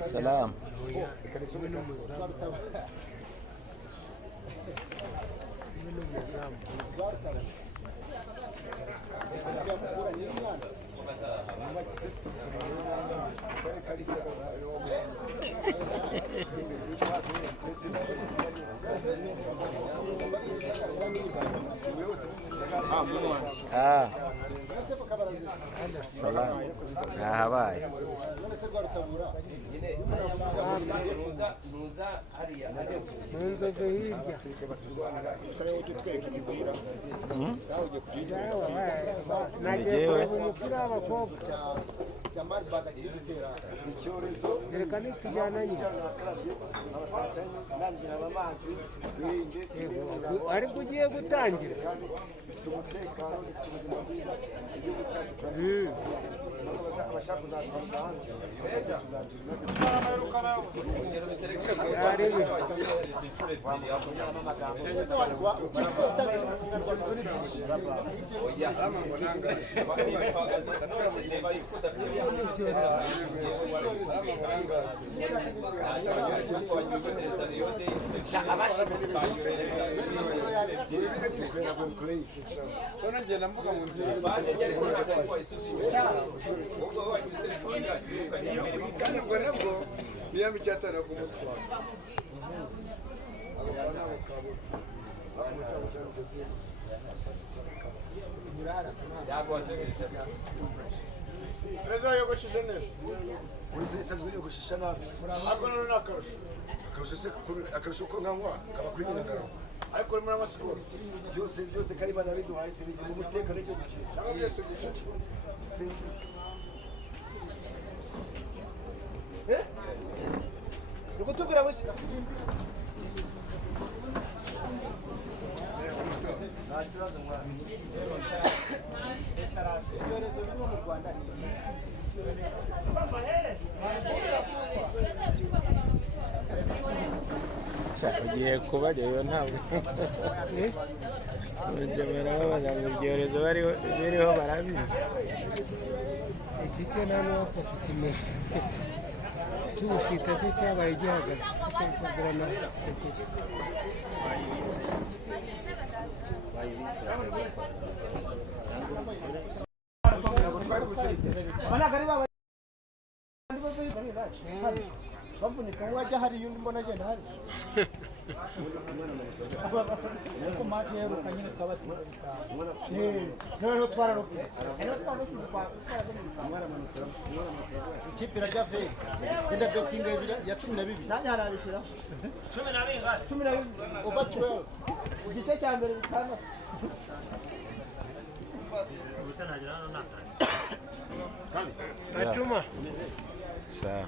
Salam. Ah. Salam. Hawaii. ariko ugiye gutangira Prezao yogoshije neza. Uretse isanzwe yogoshesha nabi. Ariko none akarusho. Akarusho ko nkanywa kaba kuri nyina ngaro. Ariko muri amasikoro. Byose kariba na biduhaye sinigire umutekano cyo gushize. Nabo byose gishize. Ukutubwira buki. Ugiye kubajyayo ntabwo barababaza ngo ibyorezo biriho barabizi. iki cyo nta n'uwapfa kukimenya cy'ubushita cyo cyabaye gihagaze kikagira na sekeje bavunika wajya hari yundi mbona agenda hari uko mati yeruka nyine kabatsi rero twararukize ikipe irajya ve enda betinga ya 12 nanjye harabishira 12 uba 12 igice cya mbere bitana gusa nagira hano natanye kandi acuma Sawa.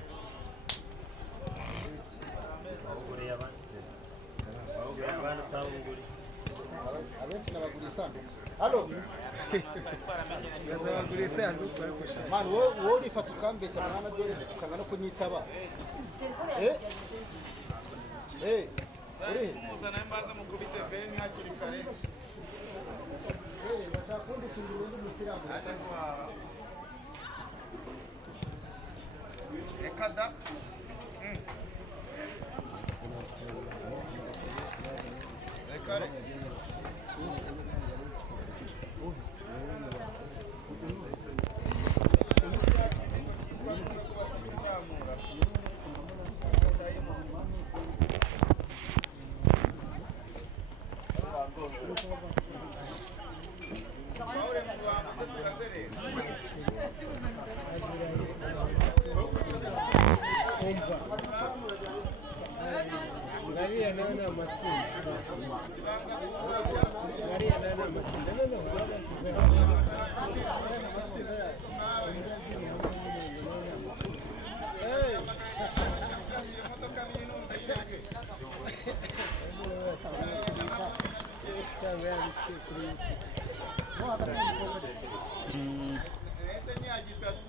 abenshi nabagurisa halo bazabagurisa nduko ariko sha man wo rifata ukambesha mwana dore ukanga no kunyitaba uri muzana imbaza mukubite beni hakiri kare bashaka kundi shingiro y'umusiramu reka da reka reka Maria nana matsinda Maria nana matsinda no biciye kuri YouTube no hagati y'umukobwa ese ni agisatu